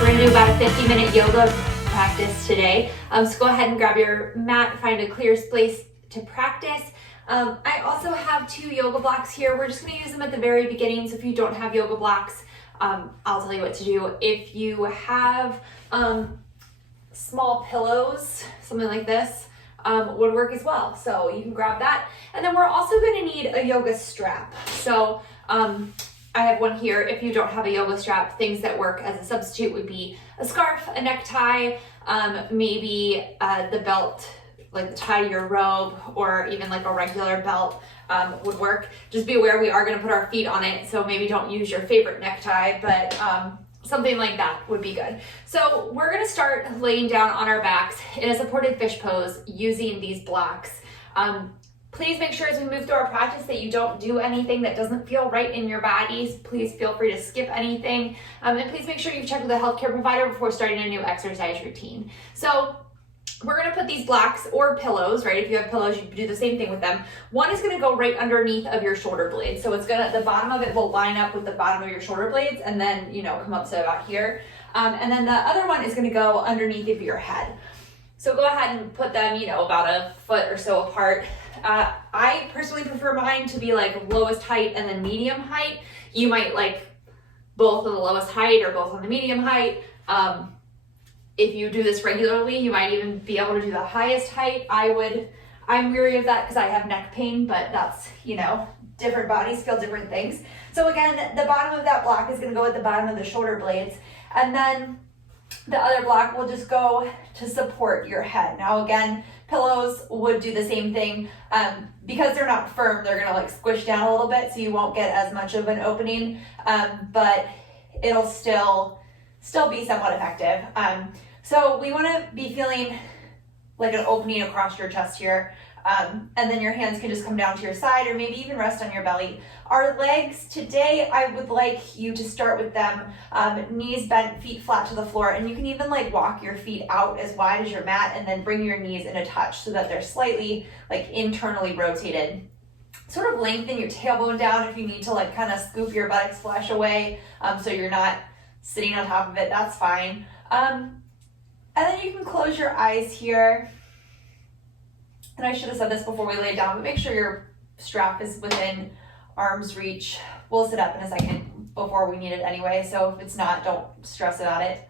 We're gonna do about a 50-minute yoga practice today. So go ahead and grab your mat, find a clear space to practice. I also have 2 yoga blocks here. We're just gonna use them at the very beginning. So if you don't have yoga blocks, I'll tell you what to do. If you have small pillows, something like this, would work as well. So you can grab that. And then we're also gonna need a yoga strap. So I have one here. If you don't have a yoga strap, things that work as a substitute would be a scarf, a necktie, maybe the belt, like the tie to your robe, or even like a regular belt would work. Just be aware we are going to put our feet on it, so maybe don't use your favorite necktie, but something like that would be good. So we're going to start laying down on our backs in a supported fish pose using these blocks. Please make sure as we move through our practice that you don't do anything that doesn't feel right in your bodies. Please feel free to skip anything. And please make sure you've checked with a healthcare provider before starting a new exercise routine. So we're gonna put these blocks or pillows, right? If you have pillows, you can do the same thing with them. One is gonna go right underneath of your shoulder blades. So it's gonna, the bottom of it will line up with the bottom of your shoulder blades and then, come up to about here. And then the other one is gonna go underneath of your head. So go ahead and put them, about a foot or so apart. I personally prefer mine to be like lowest height and then medium height. You might like both on the lowest height or both on the medium height. If you do this regularly, you might even be able to do the highest height. I'm weary of that because I have neck pain, but that's, different bodies feel different things. So again, the bottom of that block is gonna go at the bottom of the shoulder blades. And then the other block will just go to support your head. Now again, pillows would do the same thing. Because they're not firm, they're gonna like squish down a little bit so you won't get as much of an opening, but it'll still be somewhat effective. So we wanna be feeling like an opening across your chest here. And then your hands can just come down to your side or maybe even rest on your belly. Our legs today, I would like you to start with them knees bent, feet flat to the floor, and you can even like walk your feet out as wide as your mat and then bring your knees in a touch so that they're slightly like internally rotated. Sort of lengthen your tailbone down if you need to like kind of scoop your buttocks flesh away so you're not sitting on top of it, that's fine. And then you can close your eyes here. And I should have said this before we lay it down, but make sure your strap is within arm's reach. We'll sit up in a second before we need it anyway, so if it's not, don't stress about it.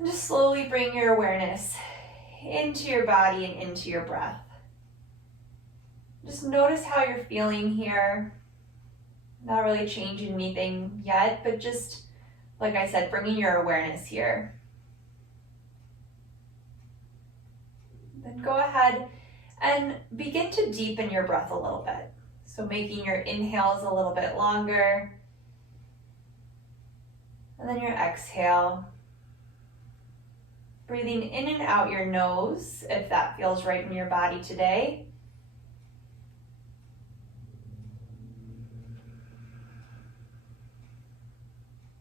And just slowly bring your awareness into your body and into your breath. Just notice how you're feeling here. Not really changing anything yet, but just, like I said, bringing your awareness here. Then go ahead and begin to deepen your breath a little bit. So making your inhales a little bit longer. And then your exhale. Breathing in and out your nose if that feels right in your body today.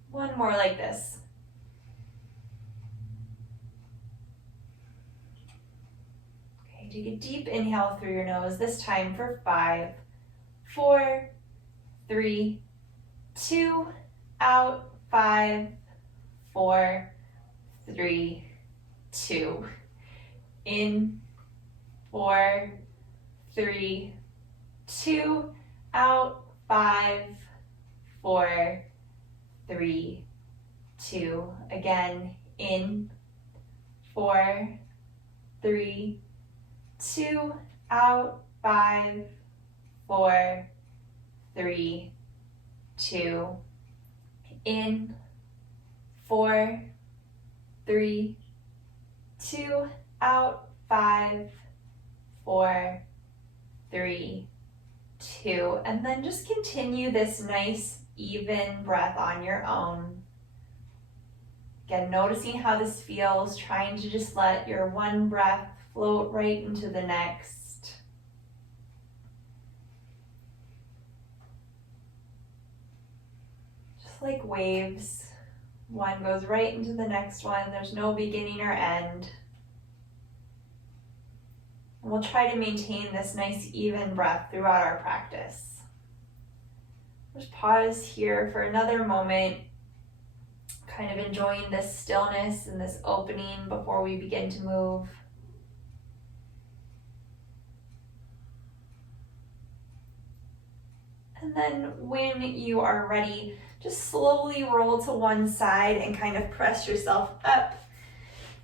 One more like this. Take a deep inhale through your nose, this time for 5, 4, 3, 2, out, 5, 4, 3, 2, in, 4, 3, 2, out, 5, 4, 3, 2, again, in, 4, 3, 2, out, 5, 4, 3, 2, in, 4, 3, 2, out, 5, 4, 3, 2, and then just continue this nice even breath on your own. Again, noticing how this feels, trying to just let your one breath float right into the next. Just like waves, one goes right into the next one. There's no beginning or end. And we'll try to maintain this nice even breath throughout our practice. Just pause here for another moment. kind of enjoying this stillness and this opening before we begin to move. And then when you are ready, just slowly roll to one side and kind of press yourself up.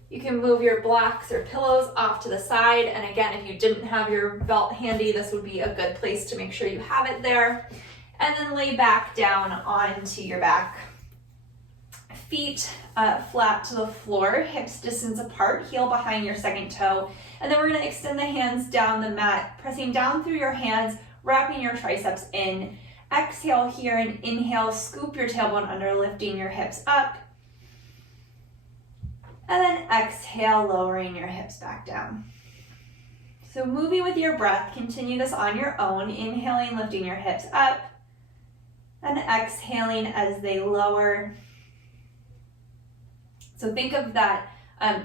You can move your blocks or pillows off to the side. And again, if you didn't have your belt handy, this would be a good place to make sure you have it there. And then lay back down onto your back. Feet flat to the floor, hips distance apart, heel behind your second toe. And then we're going to extend the hands down the mat, pressing down through your hands, wrapping your triceps in. Exhale here and inhale, scoop your tailbone under, lifting your hips up. And then exhale, lowering your hips back down. So moving with your breath, continue this on your own, inhaling, lifting your hips up, and exhaling as they lower. So think of that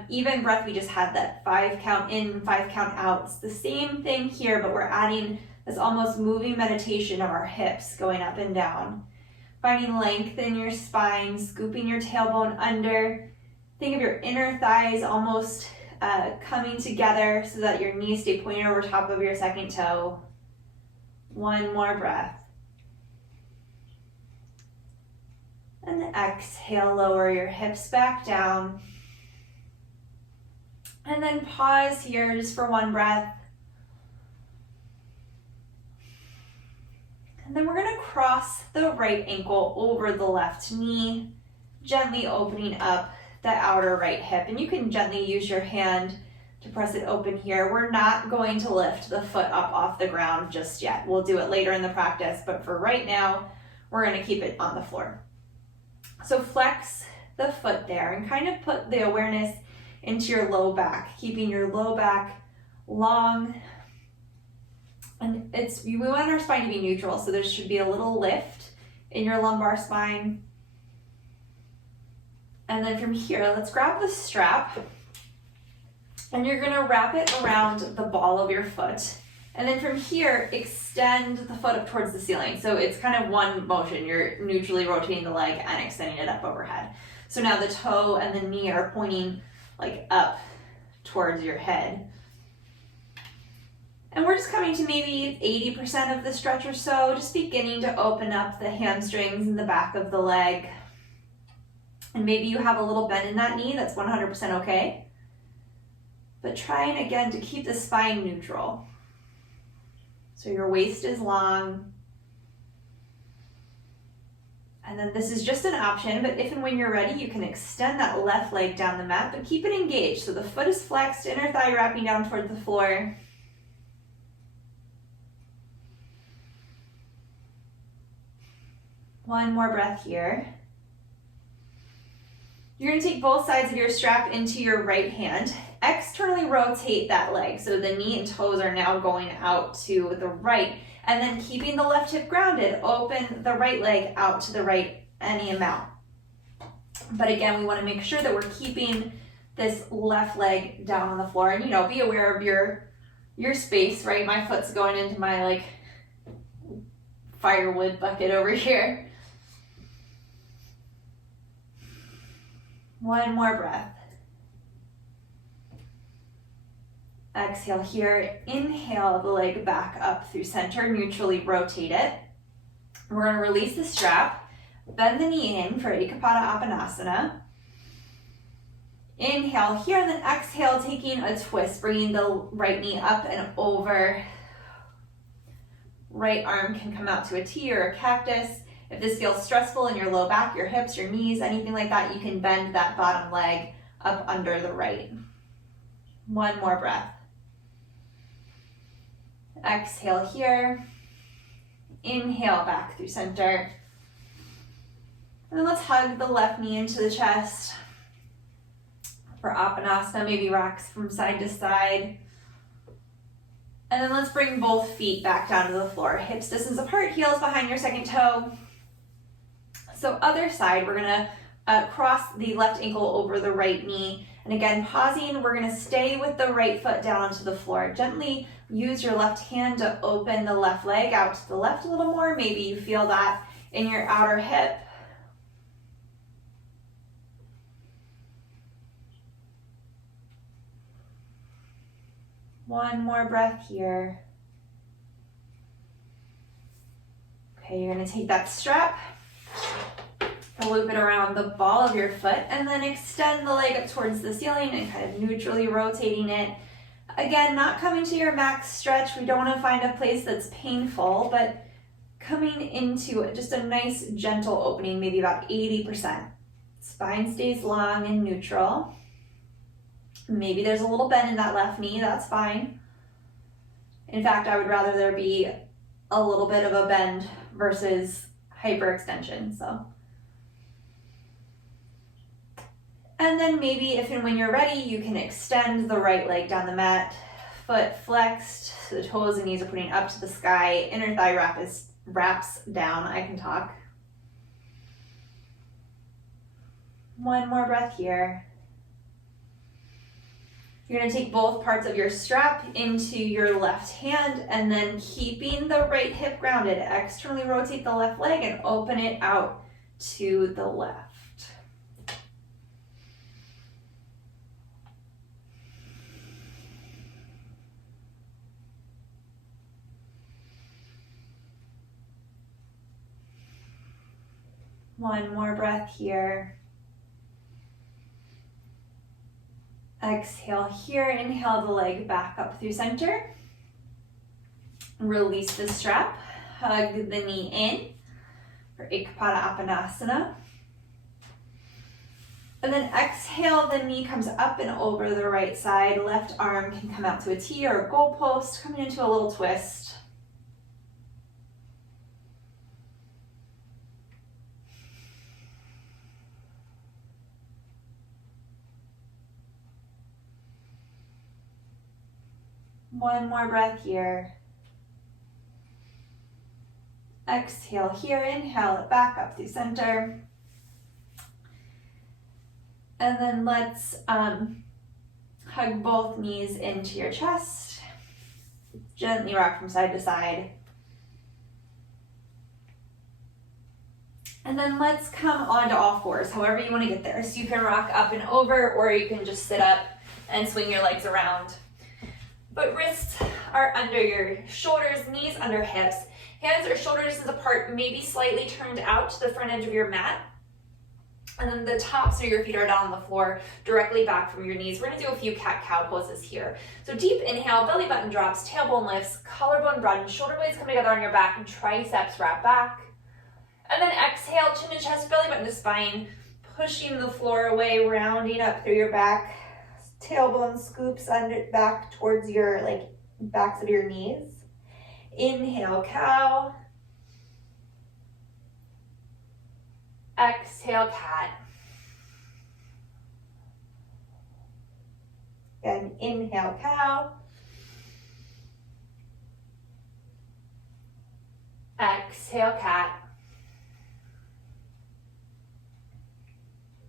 even breath we just had, that 5 count in, 5 count out. It's the same thing here, but we're adding this almost moving meditation of our hips going up and down. Finding length in your spine, scooping your tailbone under. Think of your inner thighs almost coming together so that your knees stay pointed over top of your second toe. One more breath. And exhale, lower your hips back down. And then pause here just for one breath. And then we're going to cross the right ankle over the left knee, gently opening up the outer right hip. And you can gently use your hand to press it open here. We're not going to lift the foot up off the ground just yet. We'll do it later in the practice, but for right now, we're going to keep it on the floor. So flex the foot there and kind of put the awareness into your low back, keeping your low back long. And we want our spine to be neutral, so there should be a little lift in your lumbar spine. And then from here, let's grab the strap, and you're gonna wrap it around the ball of your foot. And then from here, extend the foot up towards the ceiling. So it's kind of one motion. You're neutrally rotating the leg and extending it up overhead. So now the toe and the knee are pointing like up towards your head. And we're just coming to maybe 80% of the stretch or so, just beginning to open up the hamstrings and the back of the leg. And maybe you have a little bend in that knee, that's 100% okay. But trying again to keep the spine neutral. So your waist is long. And then this is just an option, but if and when you're ready, you can extend that left leg down the mat, but keep it engaged. So the foot is flexed, inner thigh wrapping down towards the floor. One more breath here. You're going to take both sides of your strap into your right hand. Externally rotate that leg. So the knee and toes are now going out to the right. And then keeping the left hip grounded, open the right leg out to the right any amount. But again, we want to make sure that we're keeping this left leg down on the floor. And be aware of your space, right? My foot's going into my firewood bucket over here. One more breath. Exhale here. Inhale the leg back up through center, neutrally rotate it. We're going to release the strap, bend the knee in for Ekapada Apanasana. Inhale here and then exhale, taking a twist, bringing the right knee up and over. Right arm can come out to a T or a cactus. If this feels stressful in your low back, your hips, your knees, anything like that, you can bend that bottom leg up under the right. One more breath. Exhale here. Inhale back through center. And then let's hug the left knee into the chest. For Apanasana, maybe rocks from side to side. And then let's bring both feet back down to the floor. Hips distance apart, heels behind your second toe. So other side, we're gonna cross the left ankle over the right knee. And again, pausing, we're gonna stay with the right foot down onto the floor. Gently use your left hand to open the left leg out to the left a little more. Maybe you feel that in your outer hip. One more breath here. Okay, you're gonna take that strap, loop it around the ball of your foot, and then extend the leg up towards the ceiling and kind of neutrally rotating it. Again, not coming to your max stretch. We don't wanna find a place that's painful, but coming into just a nice gentle opening, maybe about 80%. Spine stays long and neutral. Maybe there's a little bend in that left knee, that's fine. In fact, I would rather there be a little bit of a bend versus hyperextension, so. And then maybe if and when you're ready, you can extend the right leg down the mat, foot flexed, so the toes and knees are pointing up to the sky, inner thigh wraps down, I can talk. One more breath here. You're gonna take both parts of your strap into your left hand and then keeping the right hip grounded, externally rotate the left leg and open it out to the left. One more breath here. Exhale here, inhale the leg back up through center. Release the strap, hug the knee in for Ekpada Apanasana. And then exhale, the knee comes up and over the right side. Left arm can come out to a T or a goalpost, coming into a little twist. One more breath here. Exhale here, inhale it back up through center. And then let's hug both knees into your chest. Gently rock from side to side. And then let's come onto all fours, however you want to get there. So you can rock up and over, or you can just sit up and swing your legs around. But wrists are under your shoulders, knees under hips. Hands are shoulder distance apart, maybe slightly turned out to the front edge of your mat. And then the tops of your feet are down on the floor, directly back from your knees. We're gonna do a few cat-cow poses here. So deep inhale, belly button drops, tailbone lifts, collarbone broadens, shoulder blades come together on your back, and triceps wrap back. And then exhale, chin to chest, belly button to spine, pushing the floor away, rounding up through your back. Tailbone scoops under back towards your backs of your knees. Inhale, cow. Exhale, cat. And inhale, cow. Exhale, cat.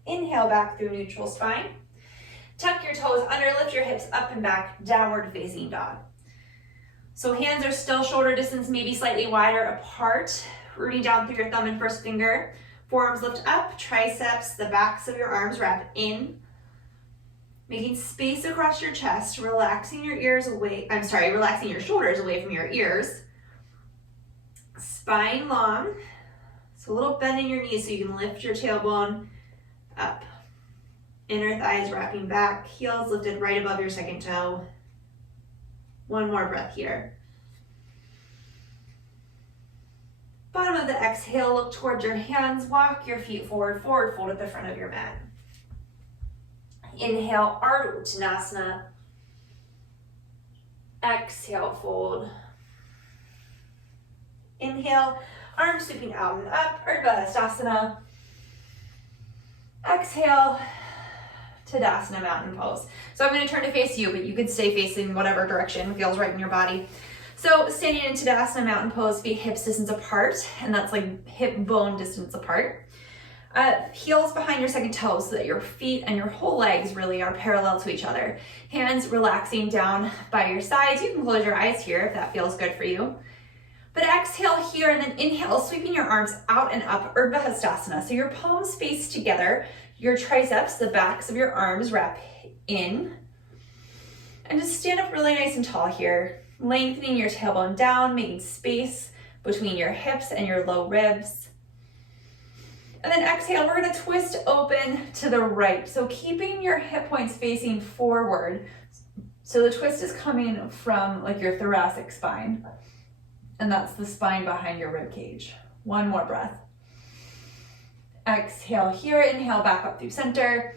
Inhale back through neutral spine. Tuck your toes under, lift your hips up and back, downward facing dog. So hands are still shoulder distance, maybe slightly wider apart. Rooting down through your thumb and first finger. Forearms lift up, triceps, the backs of your arms wrap in. Making space across your chest, relaxing your shoulders away from your ears. Spine long. So a little bend in your knees so you can lift your tailbone up. Inner thighs wrapping back, heels lifted right above your second toe. One more breath here. Bottom of the exhale, look towards your hands, walk your feet forward, forward fold at the front of your mat. Inhale, Ardha Uttanasana. Exhale, fold. Inhale, arms sweeping out and up, Urdhva Hastasana. Exhale, Tadasana, mountain pose. So I'm going to turn to face you, but you could stay facing whatever direction feels right in your body. So standing in Tadasana, mountain pose, feet hips distance apart, and that's like hip bone distance apart. Heels behind your second toe so that your feet and your whole legs really are parallel to each other. Hands relaxing down by your sides. You can close your eyes here if that feels good for you. But exhale here and then inhale, sweeping your arms out and up, Urdhva Hastasana. So your palms face together, your triceps, the backs of your arms wrap in. And just stand up really nice and tall here, lengthening your tailbone down, making space between your hips and your low ribs. And then exhale, we're gonna twist open to the right. So keeping your hip points facing forward. So the twist is coming from like your thoracic spine. And that's the spine behind your rib cage. One more breath. Exhale here, inhale back up through center.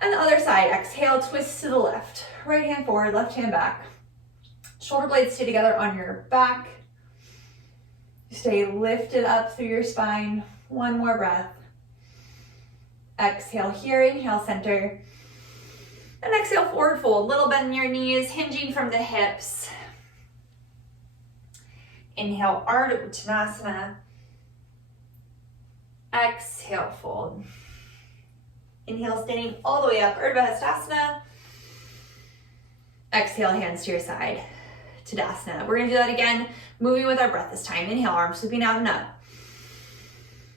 And the other side, exhale, twist to the left. Right hand forward, left hand back. Shoulder blades stay together on your back. Stay lifted up through your spine. One more breath. Exhale here, inhale center. And exhale, forward fold. Little bend in your knees, hinging from the hips. Inhale, Ardha Uttanasana. Exhale, fold. Inhale, standing all the way up, Urdhva Hastasana. Exhale, hands to your side, Tadasana. We're gonna do that again, moving with our breath this time. Inhale, arms sweeping out and up.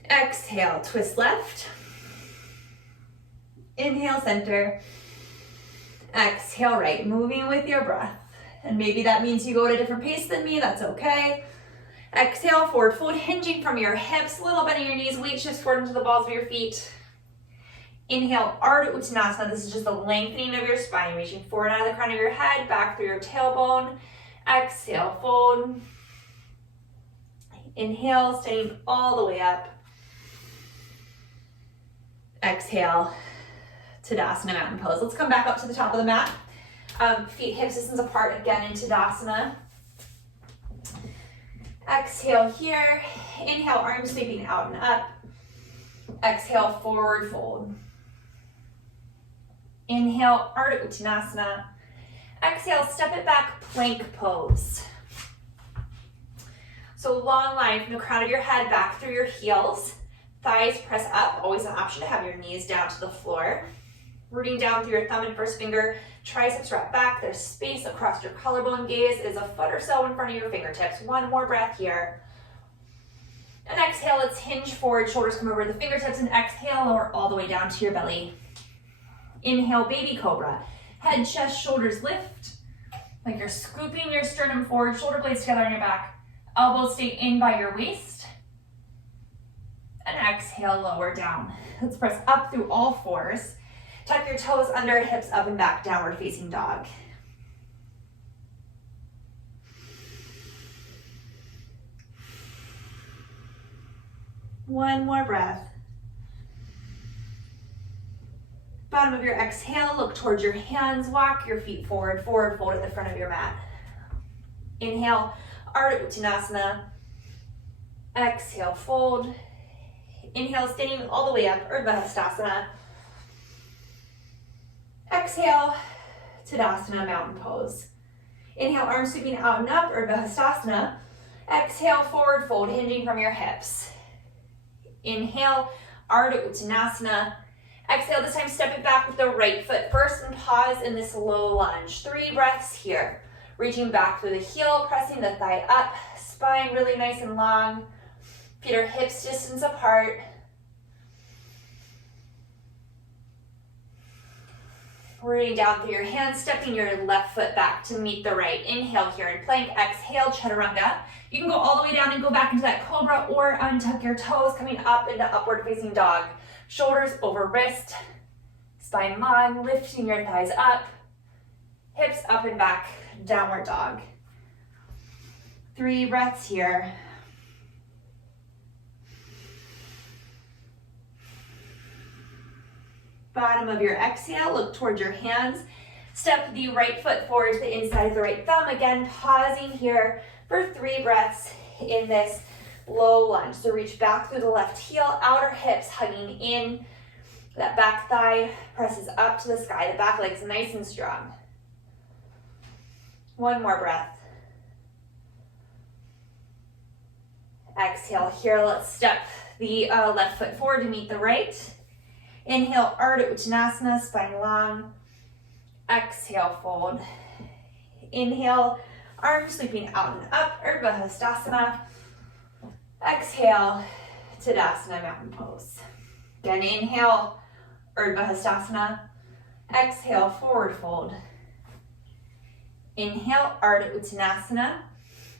Exhale, twist left. Inhale, center. Exhale, right, moving with your breath. And maybe that means you go at a different pace than me, that's okay. Exhale, forward fold, hinging from your hips, little bend in your knees, weight shifts forward into the balls of your feet. Inhale, Ardha Uttanasana. This is just the lengthening of your spine, reaching forward out of the crown of your head, back through your tailbone. Exhale, fold. Inhale, standing all the way up. Exhale, Tadasana, mountain pose. Let's come back up to the top of the mat. Feet hip distance apart again in Tadasana. Exhale here. Inhale, arms sweeping out and up. Exhale, forward fold. Inhale, Ardha Uttanasana. Exhale, step it back, plank pose. So long line from the crown of your head back through your heels. Thighs press up, always an option to have your knees down to the floor. Rooting down through your thumb and first finger, triceps wrap back. There's space across your collarbone. Gaze is a foot or so in front of your fingertips. One more breath here. And exhale, let's hinge forward, shoulders come over the fingertips, and exhale, lower all the way down to your belly. Inhale, baby cobra. Head, chest, shoulders lift. Like you're scooping your sternum forward, shoulder blades together on your back. Elbows stay in by your waist. And exhale, lower down. Let's press up through all fours. Tuck your toes under, hips up and back, downward facing dog. One more breath. Bottom of your exhale, look towards your hands, walk your feet forward, forward fold at the front of your mat. Inhale, Ardha Uttanasana. Exhale, fold. Inhale, standing all the way up, Urdhva Hastasana. Exhale, Tadasana, mountain pose. Inhale, arms sweeping out and up, Urdhva Hastasana. Exhale, forward fold, hinging from your hips. Inhale, Ardha Uttanasana. Exhale, this time step it back with the right foot first and pause in this low lunge. 3 breaths here. Reaching back through the heel, pressing the thigh up, spine really nice and long. Feet are hips distance apart. Rooting down through your hands, stepping your left foot back to meet the right. Inhale here in plank, exhale, chaturanga. You can go all the way down and go back into that cobra or untuck your toes, coming up into upward facing dog. Shoulders over wrist, spine long, lifting your thighs up, hips up and back, downward dog. 3 breaths here. Bottom of your exhale, look towards your hands. Step the right foot forward to the inside of the right thumb. Again, pausing here for 3 breaths in this low lunge. So reach back through the left heel, outer hips hugging in. That back thigh presses up to the sky. The back leg's nice and strong. 1 more breath. Exhale here, let's step the left foot forward to meet the right. Inhale, Ardha Uttanasana, spine long. Exhale, fold. Inhale, arms sweeping out and up, Urdhva Hastasana. Exhale, Tadasana, mountain pose. Again, inhale, Urdhva Hastasana. Exhale, forward fold. Inhale, Ardha Uttanasana.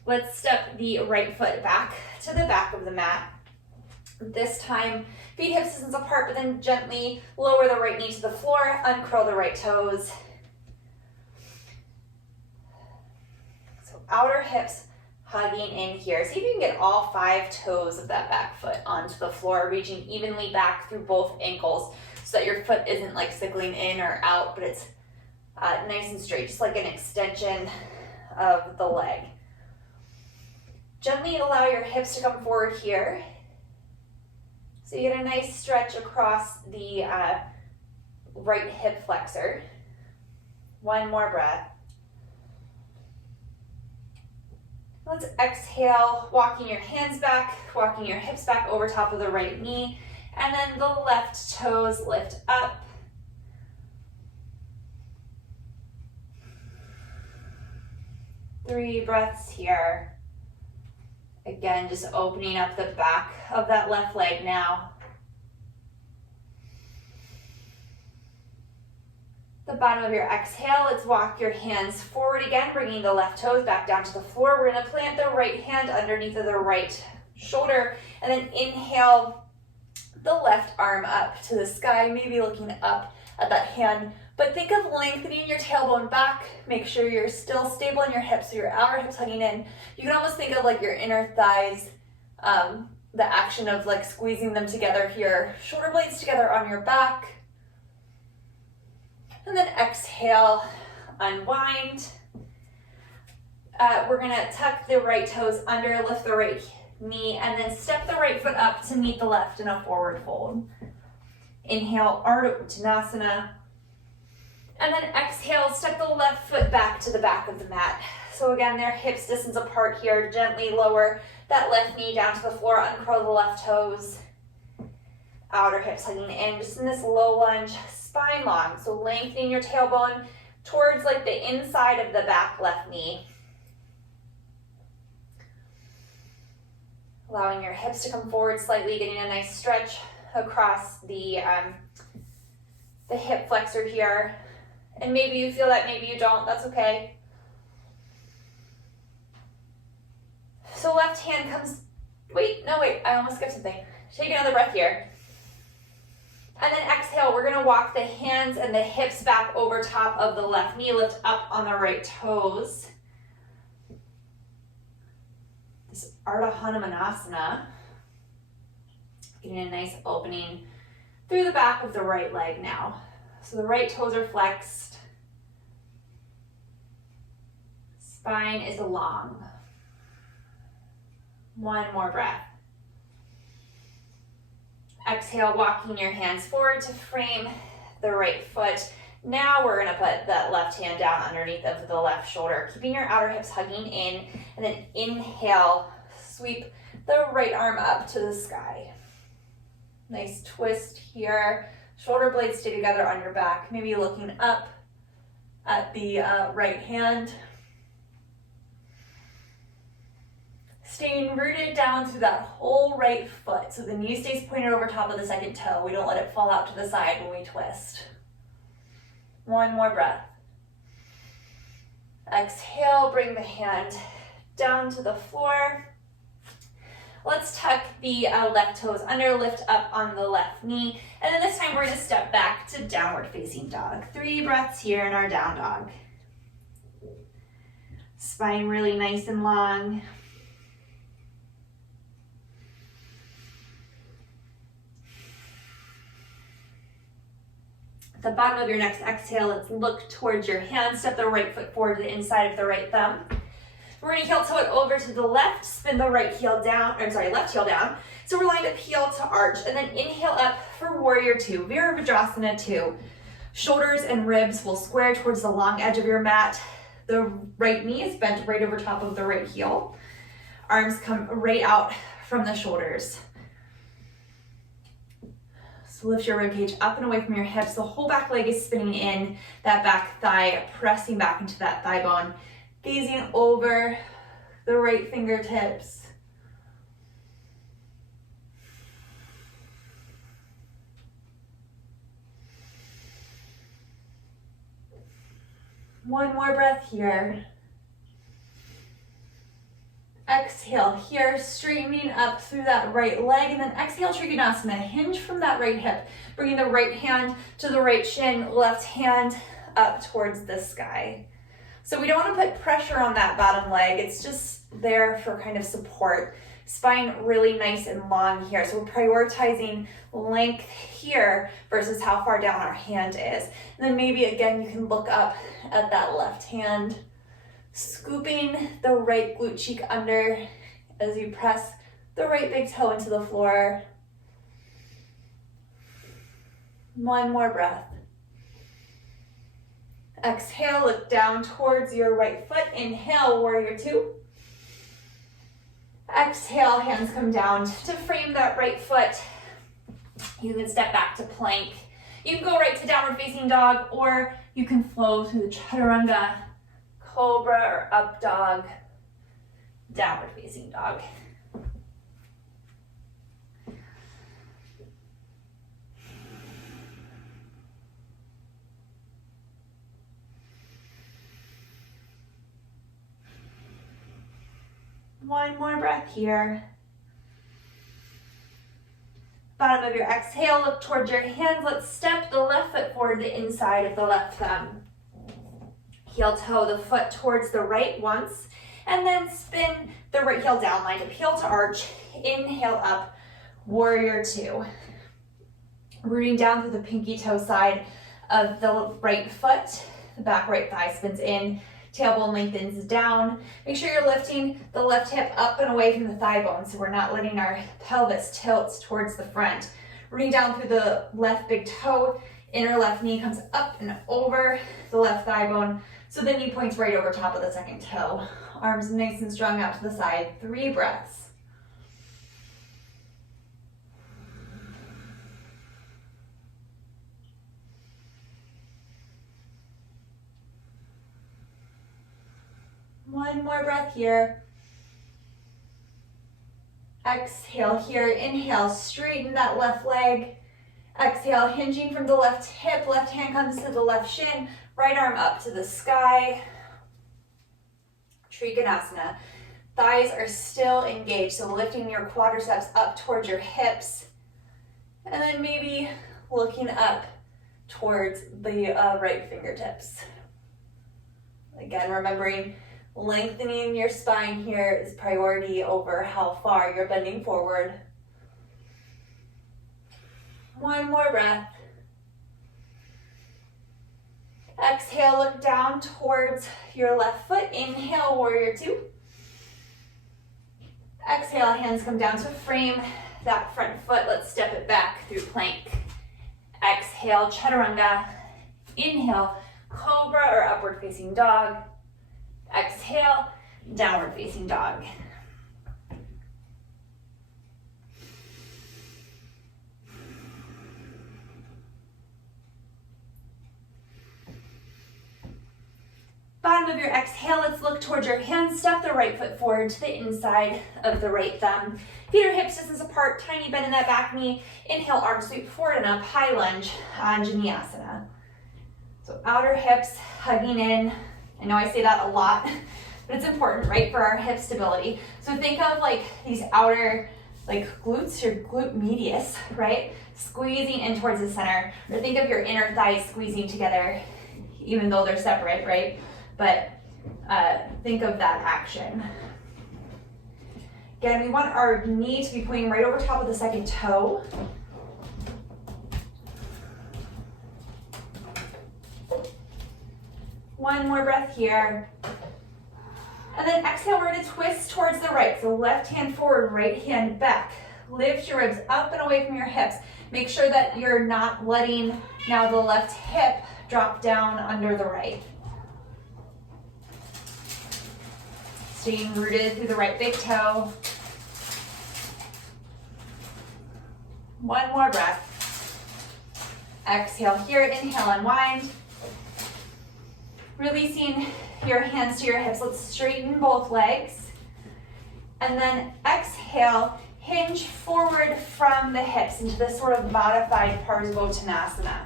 Let's step the right foot back to the back of the mat. This time, feet hips distance apart, but then gently lower the right knee to the floor, uncurl the right toes. So outer hips hugging in here. See if you can get all 5 toes of that back foot onto the floor, reaching evenly back through both ankles so that your foot isn't like sickling in or out, but it's nice and straight, just like an extension of the leg. Gently allow your hips to come forward here. So you get a nice stretch across the right hip flexor. One more breath. Let's exhale, walking your hands back, walking your hips back over top of the right knee, and then the left toes lift up. Three breaths here. Again, just opening up the back of that left leg now. The bottom of your exhale, let's walk your hands forward again, bringing the left toes back down to the floor. We're gonna plant the right hand underneath of the right shoulder, and then inhale the left arm up to the sky, maybe looking up at that hand. But think of lengthening your tailbone back. Make sure you're still stable in your hips, so your outer hips hugging in. You can almost think of like your inner thighs, the action of like squeezing them together here. Shoulder blades together on your back. And then exhale, unwind. We're gonna tuck the right toes under, lift the right knee, and then step the right foot up to meet the left in a forward fold. Inhale, Ardha Uttanasana. And then exhale, step the left foot back to the back of the mat. So again, they're hips distance apart here. Gently lower that left knee down to the floor, uncurl the left toes. Outer hips hugging in, just in this low lunge, spine long. So lengthening your tailbone towards like the inside of the back left knee. Allowing your hips to come forward slightly, getting a nice stretch across the hip flexor here. And maybe you feel that, maybe you don't, that's okay. So left hand comes, wait, I almost skipped something. Take another breath here. And then exhale, we're gonna walk the hands and the hips back over top of the left knee, lift up on the right toes. This Ardha Hanumanasana. Getting a nice opening through the back of the right leg now. So the right toes are flexed. Spine is long. One more breath. Exhale, walking your hands forward to frame the right foot. Now we're gonna put that left hand down underneath of the left shoulder, keeping your outer hips hugging in, and then inhale, sweep the right arm up to the sky. Nice twist here. Shoulder blades stay together on your back, maybe looking up at the right hand. Staying rooted down through that whole right foot. So the knee stays pointed over top of the second toe. We don't let it fall out to the side when we twist. One more breath. Exhale, bring the hand down to the floor. Let's tuck the left toes under, lift up on the left knee. And then this time we're gonna step back to downward facing dog. 3 breaths here in our down dog. Spine really nice and long. At the bottom of your next exhale, let's look towards your hand. Step the right foot forward to the inside of the right thumb. We're gonna heel toe it over to the left, spin the left heel down. So we're lined up heel to arch, and then inhale up for warrior 2, Virabhadrasana 2. Shoulders and ribs will square towards the long edge of your mat. The right knee is bent right over top of the right heel. Arms come right out from the shoulders. So lift your ribcage up and away from your hips. The whole back leg is spinning in, that back thigh pressing back into that thigh bone. Gazing over the right fingertips. One more breath here. Exhale here, straightening up through that right leg, and then exhale, Trikonasana. Hinge from that right hip, bringing the right hand to the right shin, left hand up towards the sky. So we don't want to put pressure on that bottom leg. It's just there for kind of support. Spine really nice and long here. So we're prioritizing length here versus how far down our hand is. And then maybe again, you can look up at that left hand, scooping the right glute cheek under as you press the right big toe into the floor. One more breath. Exhale, look down towards your right foot. Inhale, warrior two. Exhale, hands come down to frame that right foot. You can step back to plank. You can go right to downward facing dog, or you can flow through the chaturanga, cobra or up dog, downward facing dog. One more breath here. Bottom of your exhale, look towards your hands. Let's step the left foot forward, the inside of the left thumb. Heel toe the foot towards the right once, and then spin the right heel down, line up heel to arch. Inhale up, warrior two. Rooting down through the pinky toe side of the right foot. The back right thigh spins in. Tailbone lengthens down. Make sure you're lifting the left hip up and away from the thigh bone so we're not letting our pelvis tilt towards the front. Rooting down through the left big toe, inner left knee comes up and over the left thigh bone. So the knee points right over top of the second toe. Arms nice and strong out to the side. 3 breaths. One more breath here. Exhale here. Inhale, straighten that left leg. Exhale, hinging from the left hip. Left hand comes to the left shin. Right arm up to the sky. Trikonasana. Thighs are still engaged, so lifting your quadriceps up towards your hips. And then maybe looking up towards the right fingertips. Again, remembering lengthening your spine here is priority over how far you're bending forward. One more breath. Exhale, look down towards your left foot. Inhale, warrior two. Exhale, hands come down to frame that front foot. Let's step it back through plank. Exhale, chaturanga. Inhale, cobra or upward facing dog. Exhale, downward facing dog. Bottom of your exhale, let's look towards your hands. Step the right foot forward to the inside of the right thumb. Feet are hips distance apart, tiny bend in that back knee. Inhale, arm sweep forward and up, high lunge, Anjaneyasana. So outer hips hugging in. I know I say that a lot, but it's important, right, for our hip stability. So think of like these outer glutes, your glute medius, right? Squeezing in towards the center. Or think of your inner thighs squeezing together, even though they're separate, right? But think of that action. Again, we want our knee to be pointing right over top of the second toe. One more breath here. And then exhale, we're gonna twist towards the right. So left hand forward, right hand back. Lift your ribs up and away from your hips. Make sure that you're not letting now the left hip drop down under the right. Staying rooted through the right big toe. One more breath. Exhale here, inhale, unwind. Releasing your hands to your hips. Let's straighten both legs. And then exhale, hinge forward from the hips into this sort of modified Parsvottanasana.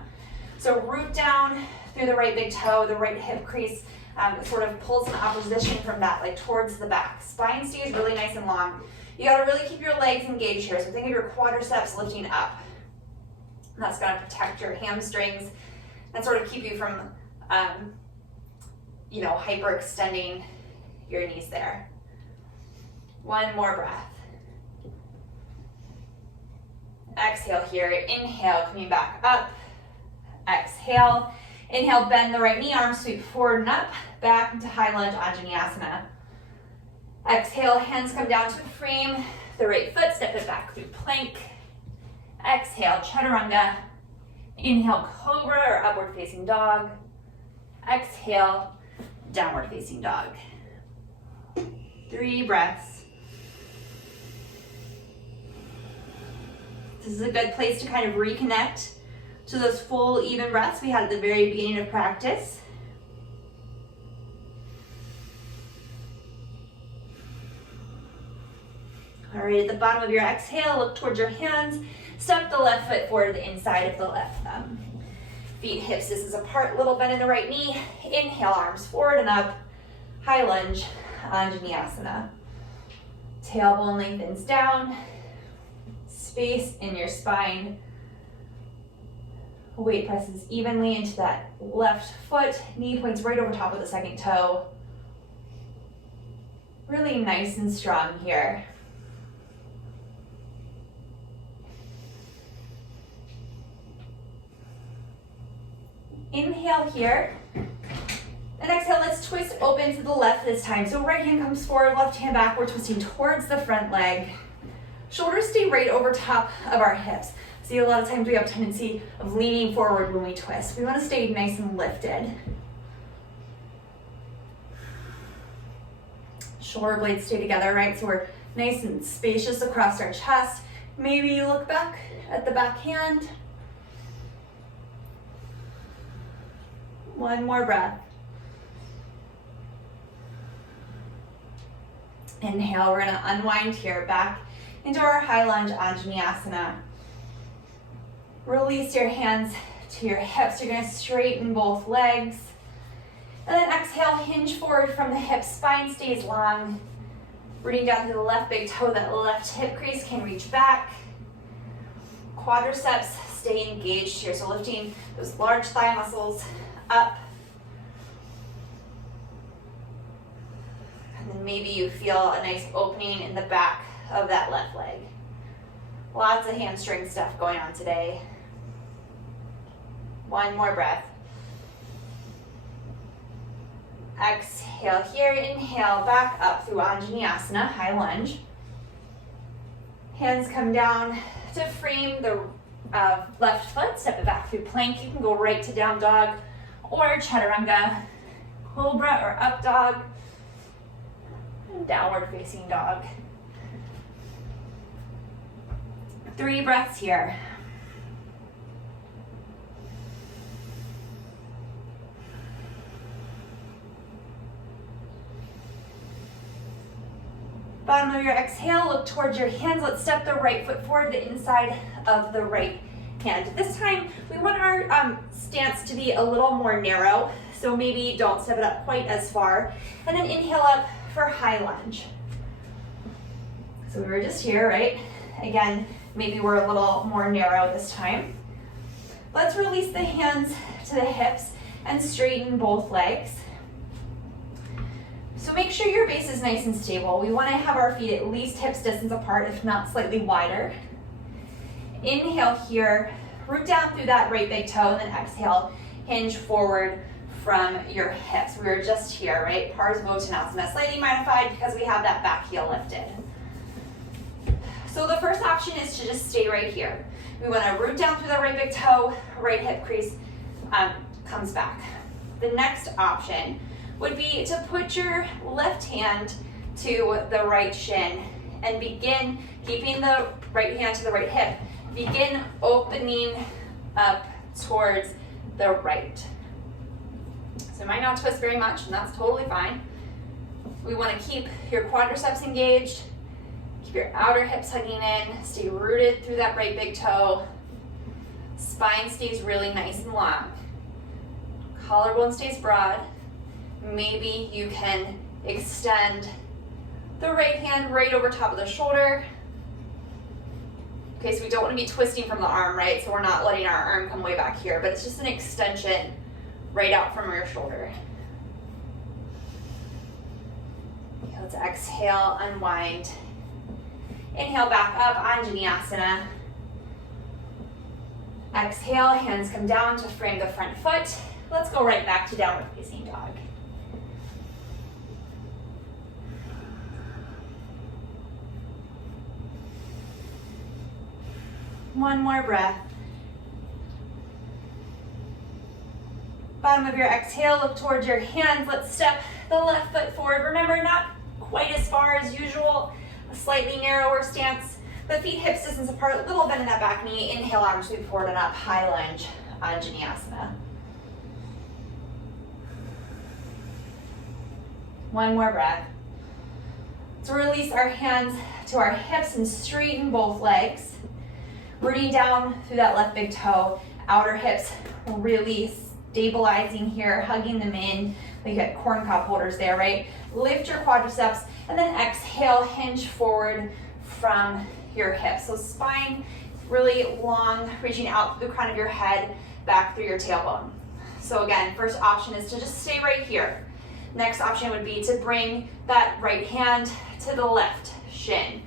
So root down through the right big toe, the right hip crease sort of pulls in opposition from that, like towards the back. Spine stays really nice and long. You gotta really keep your legs engaged here. So think of your quadriceps lifting up. And that's gonna protect your hamstrings and sort of keep you from, hyperextending your knees there. One more breath. Exhale here, inhale, coming back up. Exhale, inhale, bend the right knee, arms sweep forward and up, back into high lunge, Anjaneyasana. Exhale, hands come down to frame the right foot, step it back through plank. Exhale, chaturanga. Inhale, cobra or upward facing dog. Exhale, downward facing dog. 3 breaths. This is a good place to kind of reconnect to those full, even breaths we had at the very beginning of practice. All right, at the bottom of your exhale, look towards your hands. Step the left foot forward to the inside of the left thumb. Feet hips distance apart, little bend in the right knee. Inhale, arms forward and up. High lunge, Anjaneyasana. Tailbone lengthens down. Space in your spine. Weight presses evenly into that left foot. Knee points right over top of the second toe. Really nice and strong here. Inhale here. And exhale, let's twist open to the left this time. So right hand comes forward, left hand back. We're twisting towards the front leg. Shoulders stay right over top of our hips. See, a lot of times we have a tendency of leaning forward when we twist. We want to stay nice and lifted. Shoulder blades stay together, right? So we're nice and spacious across our chest. Maybe you look back at the back hand. One more breath. Inhale, we're gonna unwind here, back into our high lunge, Anjaneyasana. Release your hands to your hips. You're gonna straighten both legs. And then exhale, hinge forward from the hips, spine stays long. Rooting down to the left big toe, that left hip crease can reach back. Quadriceps stay engaged here, so lifting those large thigh muscles up. And then maybe you feel a nice opening in the back of that left leg. Lots of hamstring stuff going on today. One more breath. Exhale here, inhale, back up through Anjaneyasana, high lunge. Hands come down to frame the left foot, step it back through plank. You can go right to down dog or chaturanga, cobra or up dog, and downward facing dog. 3 breaths here. Bottom of your exhale, look towards your hands. Let's step the right foot forward, the inside of the right hand. This time, we want our stance to be a little more narrow, so maybe don't step it up quite as far. And then inhale up for high lunge. So we were just here, right? Again, maybe we're a little more narrow this time. Let's release the hands to the hips and straighten both legs. So make sure your base is nice and stable. We want to have our feet at least hips distance apart, if not slightly wider. Inhale here, root down through that right big toe, and then exhale, hinge forward from your hips. We were just here, right? Parsvottanasana, slightly modified because we have that back heel lifted. So the first option is to just stay right here. We want to root down through the right big toe, right hip crease comes back. The next option would be to put your left hand to the right shin and begin keeping the right hand to the right hip. Begin opening up towards the right. So it might not twist very much, and that's totally fine. We want to keep your quadriceps engaged, keep your outer hips hugging in, stay rooted through that right big toe. Spine stays really nice and long. Collarbone stays broad. Maybe you can extend the right hand right over top of the shoulder. Okay, so we don't want to be twisting from the arm, right? So we're not letting our arm come way back here, but it's just an extension right out from your shoulder. Okay, let's exhale, unwind. Inhale back up, Anjaneyasana. Exhale, hands come down to frame the front foot. Let's go right back to downward facing dog. One more breath. Bottom of your exhale, look towards your hands. Let's step the left foot forward. Remember, not quite as far as usual, a slightly narrower stance, but feet hips distance apart, a little bend in that back knee. Inhale, arms sweep forward and up, high lunge, Anjaneyasana. One more breath. So release our hands to our hips and straighten both legs. Rooting down through that left big toe, outer hips really stabilizing here, hugging them in. We get corn cob holders there, right? Lift your quadriceps and then exhale, hinge forward from your hips. So spine really long, reaching out through the crown of your head, back through your tailbone. So again, first option is to just stay right here. Next option would be to bring that right hand to the left shin.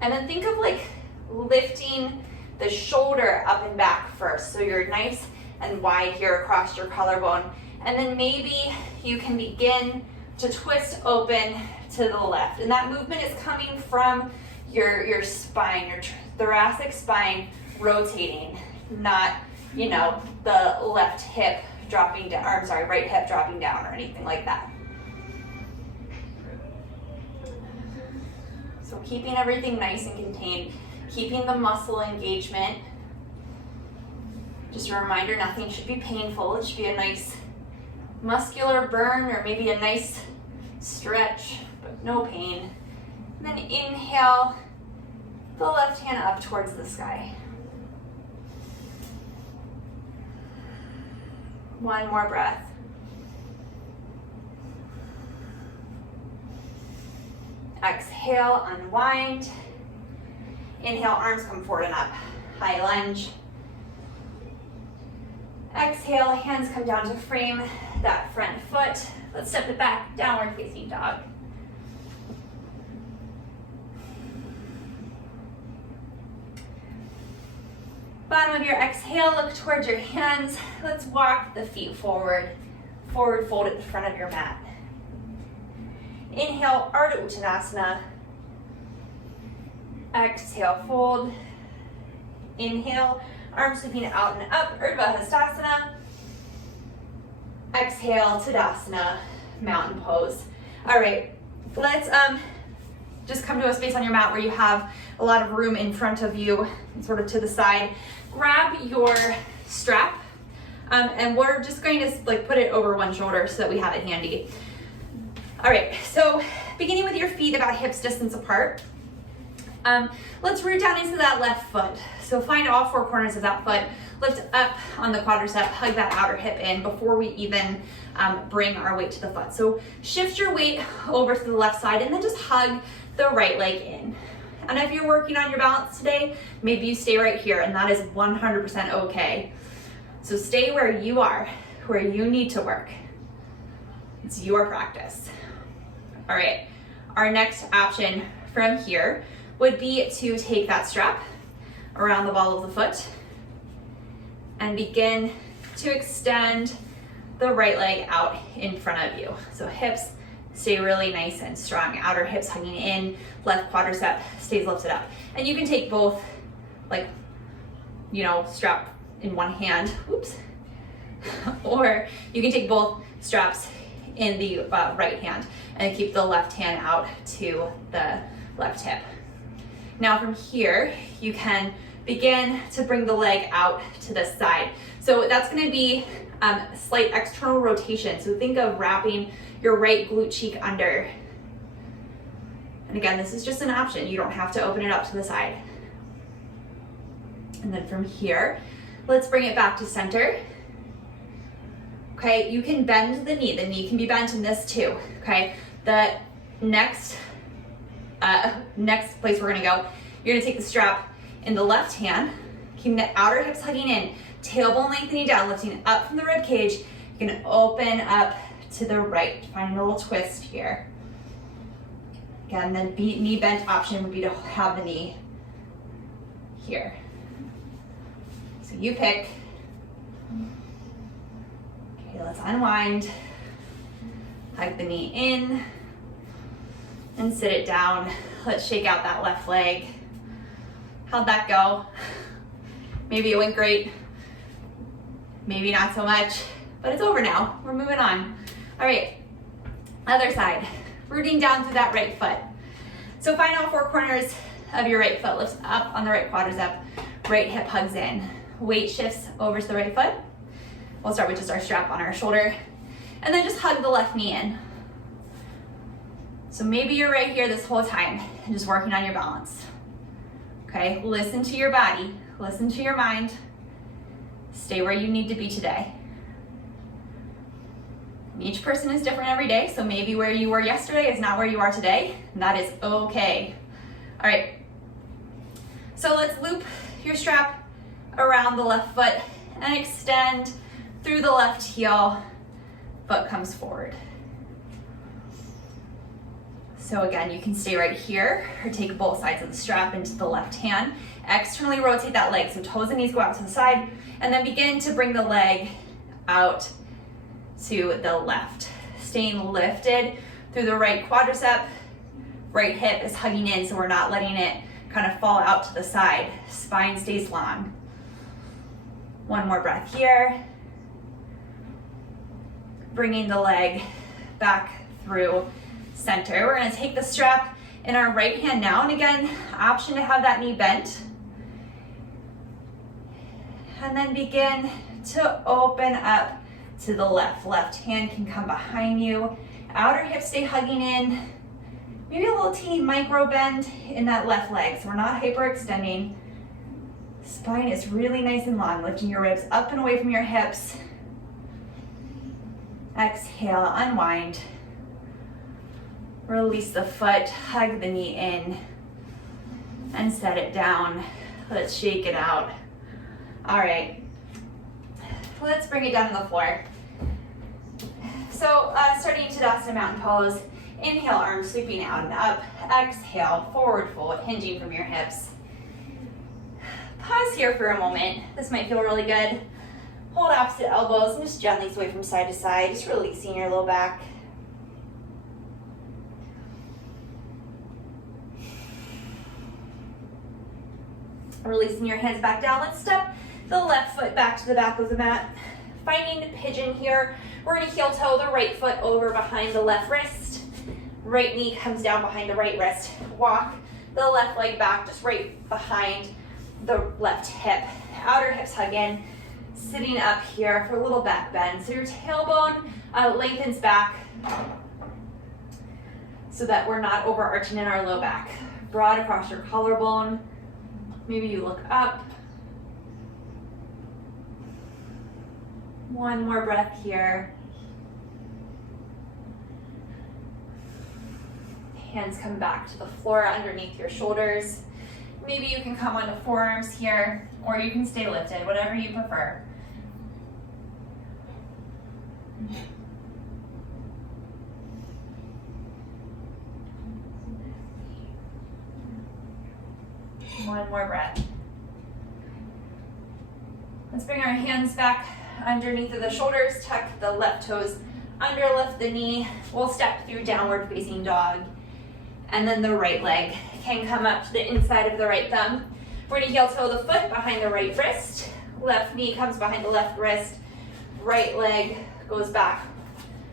And then think of like lifting the shoulder up and back first. So you're nice and wide here across your collarbone. And then maybe you can begin to twist open to the left. And that movement is coming from your spine, your thoracic spine rotating, not, you know, the left hip dropping down, or I'm sorry, right hip dropping down or anything like that. So keeping everything nice and contained, keeping the muscle engagement. Just a reminder, nothing should be painful. It should be a nice muscular burn or maybe a nice stretch, but no pain. And then inhale, the left hand up towards the sky. One more breath. Exhale, unwind. Inhale, arms come forward and up, high lunge. Exhale, hands come down to frame that front foot. Let's step it back, downward facing dog. Bottom of your exhale, look towards your hands. Let's walk the feet forward, forward fold at the front of your mat. Inhale, Ardha Uttanasana. Exhale, fold. Inhale, arms sweeping out and up, Urdhva Hastasana. Exhale, Tadasana, mountain pose. All right, let's just come to a space on your mat where you have a lot of room in front of you, sort of to the side. Grab your strap, and we're just going to like put it over one shoulder so that we have it handy. All right, so beginning with your feet about hips distance apart, let's root down into that left foot. So find all four corners of that foot, lift up on the quadricep, hug that outer hip in before we even bring our weight to the foot. So shift your weight over to the left side and then just hug the right leg in. And if you're working on your balance today, maybe you stay right here, and that is 100% okay. So stay where you are, where you need to work. It's your practice. All right, our next option from here would be to take that strap around the ball of the foot and begin to extend the right leg out in front of you. So hips stay really nice and strong, outer hips hugging in, left quadricep stays lifted up. And you can take both, like, you know, strap in one hand, oops, or you can take both straps in the right hand and keep the left hand out to the left hip. Now from here, you can begin to bring the leg out to the side. So that's gonna be slight external rotation. So think of wrapping your right glute cheek under. And again, this is just an option. You don't have to open it up to the side. And then from here, let's bring it back to center. okay? You can bend the knee can be bent in this too, okay? The next place we're gonna go, you're gonna take the strap in the left hand, keeping the outer hips hugging in, tailbone lengthening down, lifting up from the rib cage. You can open up to the right, find a little twist here. Again, the knee bent option would be to have the knee here. So you pick. Okay, let's unwind. Hug the knee in and sit it down. Let's shake out that left leg. How'd that go? Maybe it went great, maybe not so much, but it's over now. We're moving on. All right, other side. Rooting down through that right foot. So find all four corners of your right foot. Lifts up on the right quadricep. Right hip hugs in. Weight shifts over to the right foot. We'll start with just our strap on our shoulder. And then just hug the left knee in. So maybe you're right here this whole time and just working on your balance. Okay, listen to your body. Listen to your mind. Stay where you need to be today. Each person is different every day, so maybe where you were yesterday is not where you are today, and that is okay. All right, so let's loop your strap around the left foot and extend through the left heel. Foot comes forward. So again, you can stay right here or take both sides of the strap into the left hand. Externally rotate that leg, so toes and knees go out to the side, and then begin to bring the leg out to the left. Staying lifted through the right quadricep. Right hip is hugging in, so we're not letting it kind of fall out to the side. Spine stays long. One more breath here. Bringing the leg back through center. We're gonna take the strap in our right hand now, and again, option to have that knee bent. And then begin to open up to the left. Left hand can come behind you. Outer hips stay hugging in. Maybe a little teeny micro bend in that left leg, so we're not hyperextending. Spine is really nice and long, lifting your ribs up and away from your hips. Exhale, unwind. Release the foot, hug the knee in, and set it down. Let's shake it out. All right, let's bring it down to the floor. So starting Tadasana mountain pose, inhale, arms sweeping out and up. Exhale, forward fold, hinging from your hips. Pause here for a moment. This might feel really good. Hold opposite elbows and just gently sway from side to side, just releasing your low back. Releasing your hands back down. Let's step the left foot back to the back of the mat. Finding pigeon here. We're gonna heel toe the right foot over behind the left wrist. Right knee comes down behind the right wrist. Walk the left leg back just right behind the left hip. Outer hips hug in. Sitting up here for a little back bend. So your tailbone lengthens back so that we're not overarching in our low back. Broad across your collarbone. Maybe you look up. One more breath here. Hands come back to the floor underneath your shoulders. Maybe you can come onto forearms here, or you can stay lifted, whatever you prefer. One more breath. Let's bring our hands back underneath of the shoulders, tuck the left toes under, lift the knee. We'll step through downward facing dog. And then the right leg can come up to the inside of the right thumb. We're gonna heel toe the foot behind the right wrist. Left knee comes behind the left wrist. Right leg goes back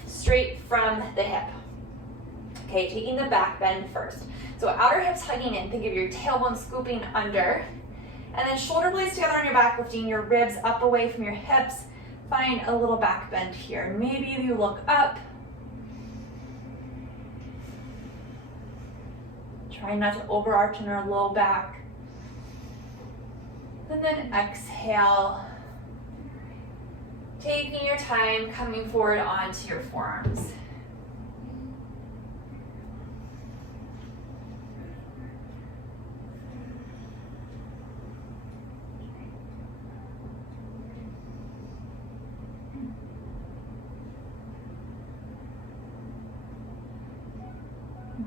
straight from the hip. Okay, taking the back bend first. So outer hips hugging in, think of your tailbone scooping under. And then shoulder blades together on your back, lifting your ribs up away from your hips. Find a little back bend here. Maybe you look up. Try not to overarch in our low back. And then exhale Taking your time, coming forward onto your forearms.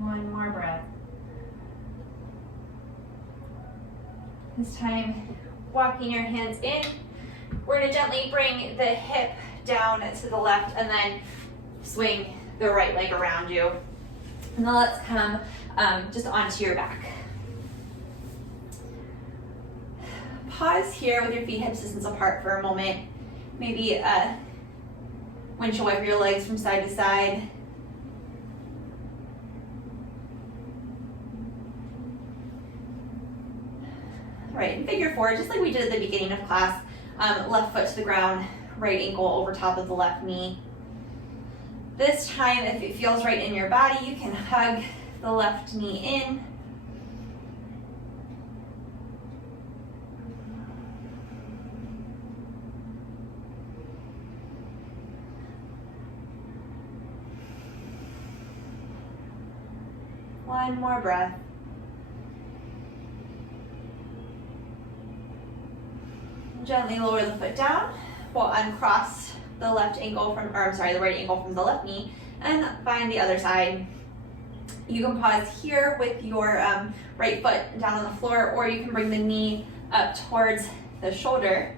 One more breath. This time, walking your hands in. We're going to gently bring the hip down to the left and then swing the right leg around you. And then let's come just onto your back. Pause here with your feet hip distance apart for a moment. Maybe windshield wiper your legs from side to side. Right, in figure four, just like we did at the beginning of class, left foot to the ground, right ankle over top of the left knee. This time, if it feels right in your body, you can hug the left knee in. One more breath. Gently lower the foot down. We'll uncross the left ankle from, or I'm sorry, the right ankle from the left knee and find the other side. You can pause here with your right foot down on the floor, or you can bring the knee up towards the shoulder.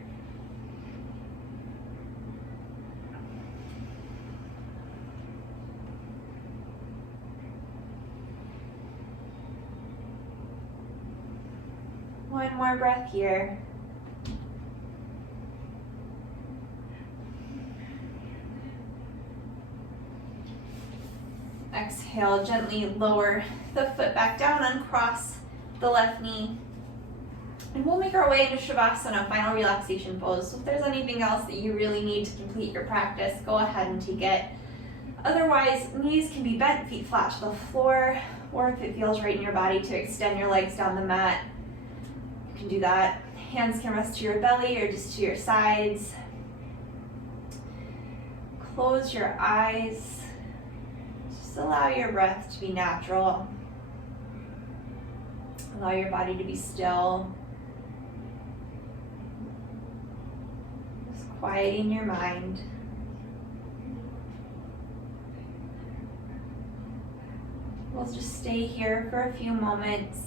One more breath here. Exhale, gently lower the foot back down, uncross the left knee. And we'll make our way into Shavasana, final relaxation pose. So if there's anything else that you really need to complete your practice, go ahead and take it. Otherwise, knees can be bent, feet flat to the floor, or if it feels right in your body to extend your legs down the mat, you can do that. Hands can rest to your belly or just to your sides. Close your eyes. Just allow your breath to be natural. Allow your body to be still. Just quieting your mind. We'll just stay here for a few moments,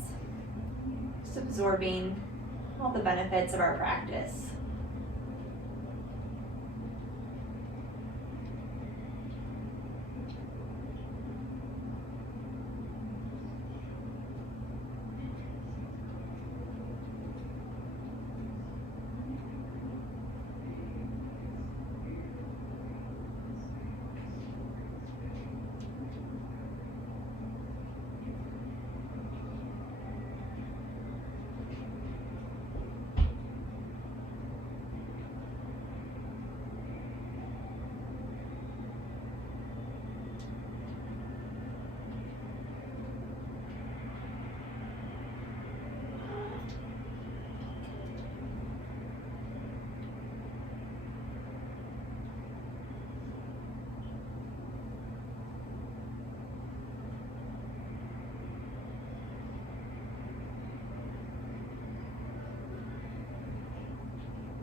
just absorbing all the benefits of our practice.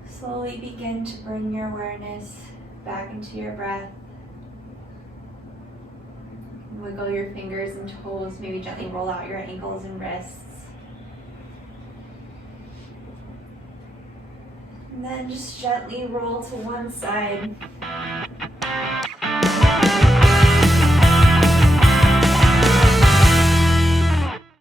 Slowly begin to bring your awareness back into your breath. Wiggle your fingers and toes, maybe gently roll out your ankles and wrists. And then just gently roll to one side.